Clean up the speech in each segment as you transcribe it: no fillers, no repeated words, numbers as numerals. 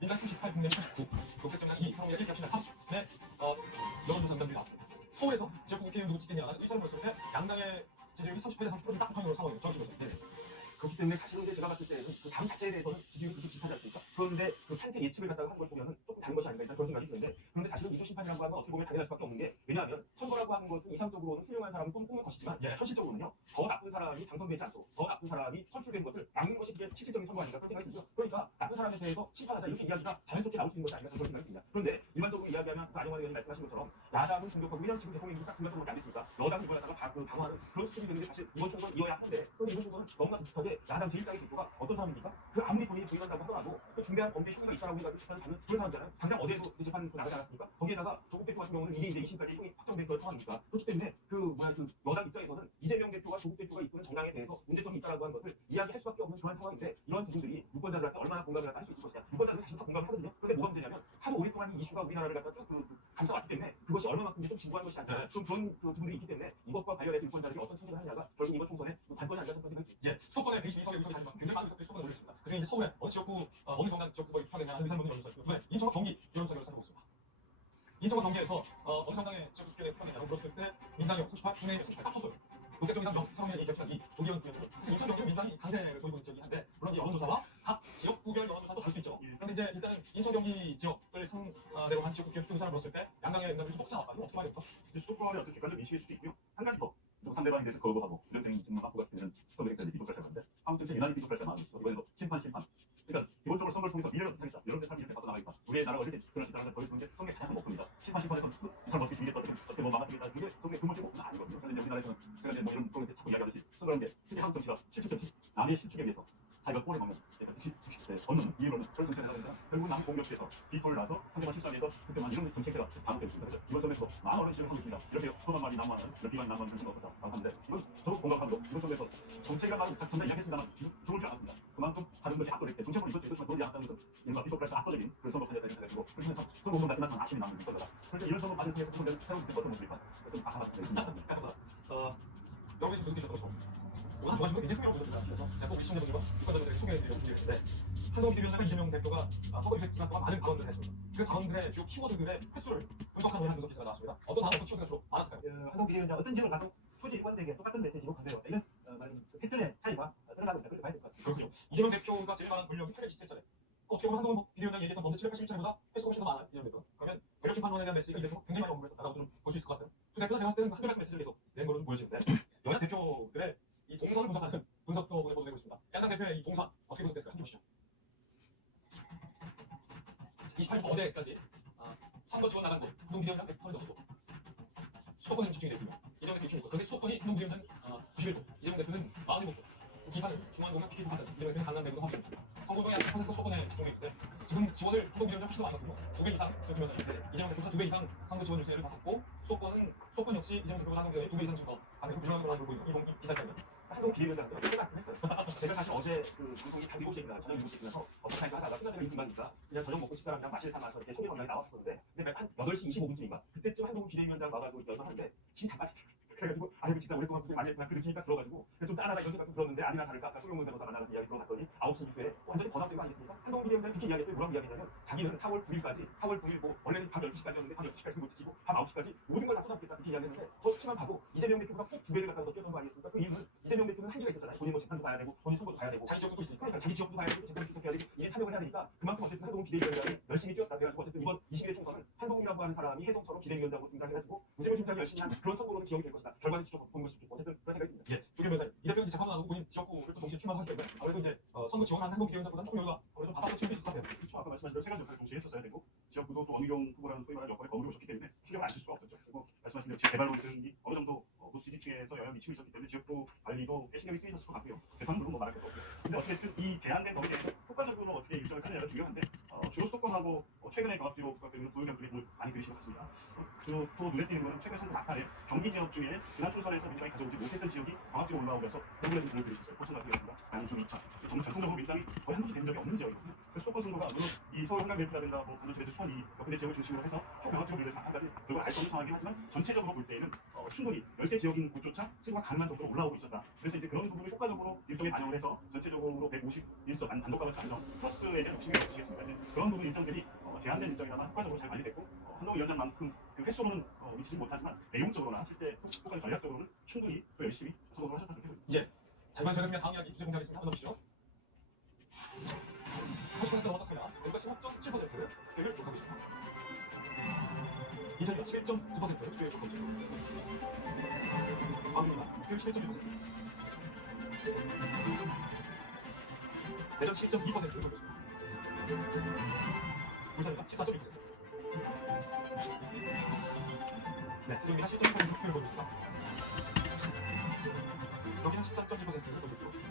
민당 38, 국내 39, 녹색정당 2, 상호의 1, 합시다 3. 네, 여론조사 응답률이 나왔습니다. 서울에서 지역구 국회의원 누구 찍겠냐라는 의사를 물었을 때 양당의 지지율이 38대 30%딱 붙어있는 상황이에요. 정치적으로. 네. 그렇기 때문에 사실은 이제 제가 봤을 때는 그 당 자체에 대해서는 지지율이 그렇게 비슷하지 않습니까? 그런데 그 판세 예측을 갖다가 하는 걸 보면은 조금 다른 것이 아닌가 일단 그런 생각이 드는데 그런데 사실은 이조 심판이라고 하면 어떻게 보면 당연할 수밖에 없는 게 왜냐하면 선거라고 하는 것은 이상적으로는 훌륭한 사람을 뽑는 것이지만 현실적으로는요 더 나쁜 사람이 당선되지 않도록 더 나쁜 사람이 선출된 것을 막는 것이 그게 실질적인 선거 아닌가 그런 생각이 들죠. 그러니까 나쁜 사람에 대해서 심판하자 이렇게 이야기가 자연스럽게 나올 수 있는 것이 아닌가 저는 그런 생각이 듭니다. 그런데 일반적으로 이야기하면 안영환 의원이 말씀하신 것처럼 야당은 공격하고 왜냐하면 지금 대통령이 딱 중간선거밖에 안 됐으니까 여당이 이걸 갖다가 방어하는 그런 수준이 되는데 사실 이번 총선 이어야 하는데 그런데 이번 총선은 너무나 독특하게 야당 제1당의 대표가 어떤 사람입니까? 그 아무리 본인이 부인한다고 하더라도 그 중대한 범죄 혐의가 있다라고 해가지고 재판을 받는 그런 사람잖아요. 당장 어제도 재판 나가지 않았습니까? 거기에다가 조국 대표 같은 경우는 이게 이제 2심까지 형이 확정된 그런 상황이니까 그렇기 때문에 그 여당 입장에서는 이재명 대표가 조국 대표가 이끄는 정당에 대해서 문제점이 있다라고 하는 것을 이야기할 수밖에 없는 그런 상황인데 이런 부분들이 유권자들한테 얼마나 공감을 할 수 있을 것이냐. 유권자들은 사실 다 공감을 하거든요. 그런데 뭐가 문제냐면 하도 오랫동안 이 이슈가 우리나라를 갖다 쭉 감싸왔기 때문에 그것이 얼마만큼 이제 좀 진부한 것이 아니냐. 좀 그런 부분들이 있기 때문에 이것과 관련해서 유권자들이 어떤 선택을 하느냐가 결국 이번 총선의 관건이 아닌가 싶은 생각이 듭니다. 예, 수도권에 122석의 의석이 다니면 굉장히 많은 의석들이 수도권에 몰려있습니다. 그중에 이제 서울에 어느 지역구 어느 정당 지역구가 입하겠냐 하는 의사문이 열려서 있고 이번에 인천과 경기 여론조사를 찾아보고 있습니다. 인천과 경기에서 어느 정당의 지역구 투표에 투표하느냐고 물었을 때 민당이 38, 국민의힘이 38, 딱 터져요. 녹색정당 0, 상호의 2, 합치다 2, 조기현 의원이 사실 인천 경기는 민주당이 강세를 보이고 있는 지역이긴 한데 물론 이 여론조사와 각 지역구별 여론조사도 다를 수 있죠. 그런데 이제 일단은 인천 경기 지역을 상대로 한 지역구 투표를 볼었을 때 양당의 응답률이 똑같이 나왔다. 이거 어떻게 봐야겠어? 수도권의 어떤 객관적 인식일 수도 있고요. 한 가지 더 상대방에 대해서 거부하고 이런적인 질문 받고 갔을 때는 선거에까지 비속할 건데 아무튼 유난히 비속할 때만 이번에도 심판. 그러니까 기본적으로 선거를 통해서 미래를 선택하겠다. 여러분들 삶이 이렇게 빠져나가겠다. 우리의 나라가 이렇게 그런 시장을 보여주는 게 선거의 가장 목표입니다. 심판에서 이 사람 어떻게 죽이겠다. 어떻게 뭐 막아주겠다. 그게 선거의 근본적 목표는 아니거든요. 그런데 우리나라에서는 제가 이제 뭐 이런 프로그램 자꾸 이야기하듯이 선거라는 게 특히 한국 정치가 실축 정치, 남의 실축에 비해서 자기가 골을 넣으면 얻는 이유로는 그런 정책을 하다 보니까 결국 남 공격해서 뒷골을 나서 상대방 실수하기 위해서 그때만 이런 정책대가 반복되고 있습니다. 그래서 이번 선거에서 많은 어른들이 하고 있습니다. 이렇게 소만 말이 남만은 비만 남만 그런 생각 없었다 하는데 이건 저도 공감하고 이번 선거에서 정책이라고 다 전날 이야기했습니다만 좋을 줄 알았습니다. 그만큼 다른 것이 압도될 때 정책으로 있었지만 그런 야당에서 이른바 비속에서 압도적인 그런 선거 판이었다는 생각이 들고 그래서 선거 운동 끝나서 아쉬움이 남는 선거다. 그래서 이런 선거 과정 통해서 선거를 새로운 어떤 모습일까 좀 아까웠습니다. 여러분이 지금 무슨 기준으로 오늘 좋아하시는 거 굉장히 흥미로운 분들입니다. 그래서 제가 꼭 우리 시청자분들과 유권자분들에게 소개해드리려고 준비했는데 한동훈 비대위원장과 이재명 대표가 선거 유세 기간 동안 많은 발언들을 했습니다. 그 발언들의 주요 키워드들의 횟수를 분석하는 분석 기사가 나왔습니다. 어떤 단어, 어떤 키워드가 주로 많았을까요? 한동훈 비대위원장 어떤 지역을 가도 소지 일관되게 똑같은 메시지로 가세요. 이런 패턴의 차이가 드러나고 있다. 그렇게 봐야 될 것 같아요. 그렇군요. 이재명 대표가 제일 많은 권력이 827차례. 어떻게 보면 한동훈 비대위원장이 얘기했던 범죄 781차례보다 횟수가 훨씬 더 많아요. 이재명 대표. 그러면 권력 심판론에 대한 메시지가 이 대표 굉장히 많이 언급했었다라고 좀 볼 수 있을 것 같아요. 두 대표가 제가 봤을 때는 한결같은 메시지를 계속 낸 걸로 좀 보여지는데 여야 대표들의 이 동선을 분석하는 분석도 보내고 있습니다. 양당 대표의 이 동선 어떻게 분석됐어요? 함께 보시죠. 28일 어제까지 선거 지원 나간 곳 한동훈 비대위원장 136곳 수도권은 집중이 됐고요. 이재명 대표 66곳. 그런데 수도권이 한동훈 비대위원장 91곳, 이재명 대표는 47곳. 기타는 중앙동은 PK 파탄, 이재명 대표는 강남대구도 확정. 선거동이 약 10% 수도권에 집중돼 있는데 지금 지원을 한동훈 비대위원장 훨씬 더 많았거든요. 2배 이상 지원 있는데 이재명 대표가 2배 이상 선거 지원 유세를 받았고 수도권 역시 이재명 대표가 한동훈 비대위원장이 2배 이상 좀 더 받는 그런 걸로 보이는 이 기사입니다. 한동훈 비대위원장은 똑같긴 했어요. 제가 사실 어제 그 방송이 한 7시입니다. 저녁 7시라서 어떤 타임을 하다가 끝나는 순간이니까 그냥 저녁 먹고 식사랑 마실 삼아서 이렇게 소개 방송이 나왔었는데 근데 한 8시 25분쯤인가 그때쯤 한동훈 비대위원장 와가지고 연설하는데 힘이 다 빠지더라고요. 그래가지고 이거 진짜 오랫동안 고생 많이 했구나 그 느낌이 딱 들어가지고 좀 짠하다 이런 생각 좀 들었는데 아니나 다를까 아까 송영문 변호사가 나가서 이야기 들어봤더니 9시 뉴스에 완전히 번합된 거 아니겠습니까? 한동훈 비대위원장이 그렇게 이야기했어요. 뭐라고 이야기했냐면 자기는 4월 9일 뭐 원래는 밤 12시까지였는데 밤 6시까지 못 지키고 밤 9시까지 모든 걸 다 쏟아붓겠다 그렇게 이야기했는데 저 수치만 봐도 이재명 대표가 꼭 2배를 갖다가 더 뛰었던 거 아니겠습니까? 그 이유는 이재명 대표는 한계가 있었잖아요. 본인 뭐 재판도 봐야 되고 본인 선거도 봐야 되고 자기 지역도 있으니까 그러니까 자기 지역도 봐야 되고 재판을 출석해야 되고 이게 사명을 해야 되니까 그만큼 어쨌든 한동훈 비대위원장이 열심히 뛰었다. 그래가지고 어쨌든 이번 21대 총선은 한동훈이라고 하는 사람이 혜성처럼 비대위원장으로 등장해가지고 무죄를 심장이 열심히 한 그런 선거로는 기억이 될 것이다. 결과는 지켜보는 것이 어쨌든 그런 생각이 듭니다. 예, 조경 변호사님, 이 대표는 재판을 하고 본인 지역구를 또 동시에 출마하기 때문에 아무래도 이제 선거 지원하는 한동훈 비대위원장보다는 조금 여유가 아무래도 바닥을 치고 있을 것 같아요. 그렇죠. 아까 말씀하신 대로 세 가지 역할을 동시에 했었어야 되고 지역구도 또 원희룡 후보라는 소위 말하는 역할에 거물이 오셨기 때문에 신경을 안 쓸 수가 없었죠. 그리고 말씀하신 대로 지역 개발론이 어느 정도 지지층에서 영향을 미치고 있었기 때문에 지역구 관리도 꽤 신경이 쓰이셨을 것 같고요. 재판은 물론 뭐 말할 것도 없고요. 근데 어쨌든 이 제한된 거에 대해서 효과적으로 어떻게 일정을 짜느냐가 중요한데 주로 수도권하고 최근에 경합지로 되는 도의원들이 많이 들으신 것 같습니다. 그리고 또 눈에 띄는 거는 최근 선거 막판에 경기 지역 중에 지난 총선에서 민주당이 가져오지 못했던 지역이 경합지로 올라오면서 대구에서 분을 들으셨어요. 포천과 비교합니다. 양주 이천. 정말 전통적으로 민주당이 거의 한 번도 된 적이 없는 지역이거든요. 그래서 수도권 선거가 물론 이 서울 한강벨트라든가 뭐 부산 제주 수원 이 옆에 지역을 중심으로 해서 총 명확히로 분류해서 한 가지 결국 알 수 없는 상황이긴 하지만 전체적으로 볼 때에는 충분히 열세 지역인 곳조차 승부가 가능한 정도로 올라오고 있었다. 그래서 이제 그런 부분을 효과적으로 일정에 반영을 해서 전체적으로 151석 단독값을 잡는 플러스에 대한 욕심이 없으시겠습니까? 이제 그런 부분 일정들이 제한된 일정이나마 효과적으로 잘 관리됐고 한동훈 위원장만큼 그 횟수로는 미치지 못하지만 내용적으로나 실제 혹은 전략적으로는 충분히 또 열심히 소통을 하셨다고 생각합니다. 자, 이번에 저희가 그냥 다음 이야기 주제 공개하겠습니다. 한번 보시죠. 80%가 넘었습니다. 여기가 15.7%를 기대를 기록하고 있습니다. 2000년 11.9%를 기대를 기록하고 있습니다. 광주입니다. 기대를 11.1%. 대전 12.2%를 기록하고 있습니다. 울산입니다. 14.2%. 네, 세종입니다. 10.8%를 기록하고 있습니다. 여기는 13.2%를 기록하고 있습니다.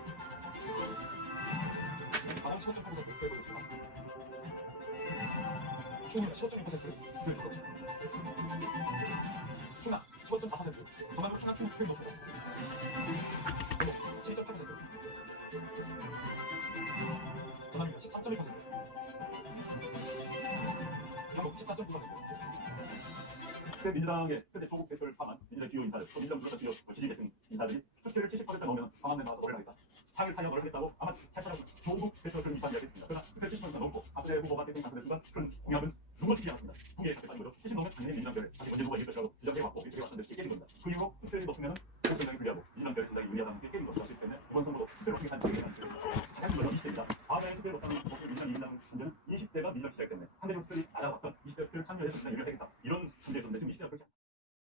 가장 15.8%를 기록하고 있습니다. 충북입니다. 15.2%를 기록하고 있습니다. 충남 15.4%, 동남으로 충남 충북 충북이 높습니다. 경북 12.8%, 전남입니다. 13.1%, 양국 14.9%. 그때 민주당의 그때 조국 대표를 포함한 민주당 주요 인사들, 또 민주당 불러서 주요 지지계층 인사들이 투표를 70% 넘으면 방한내 나와서 노래를 하겠다. 차를 타냐 노래를 하겠다고 아마 탈사람 조국 대표 그런 입장 이야기했습니다. 그러나 투표 70% 넘고 박근혜 후보가 대통령 당선된 순간 그런 공약은 누구도 지지 않았습니다. 두개의 각에 빠진 거죠. 70 넘으면 당연히 민주당별 다시 언제 누가 이길 것이라고 주장해왔고 이렇게 해왔는데 이게 깨진 겁니다. 그 이후로 투표율이 높으면 조국 대통령이 불리하고 민주당별 생각이 유리하다는 게 깨진 것이다. 그렇기 때문에 이번 선거도 투표를 어떻게 하는지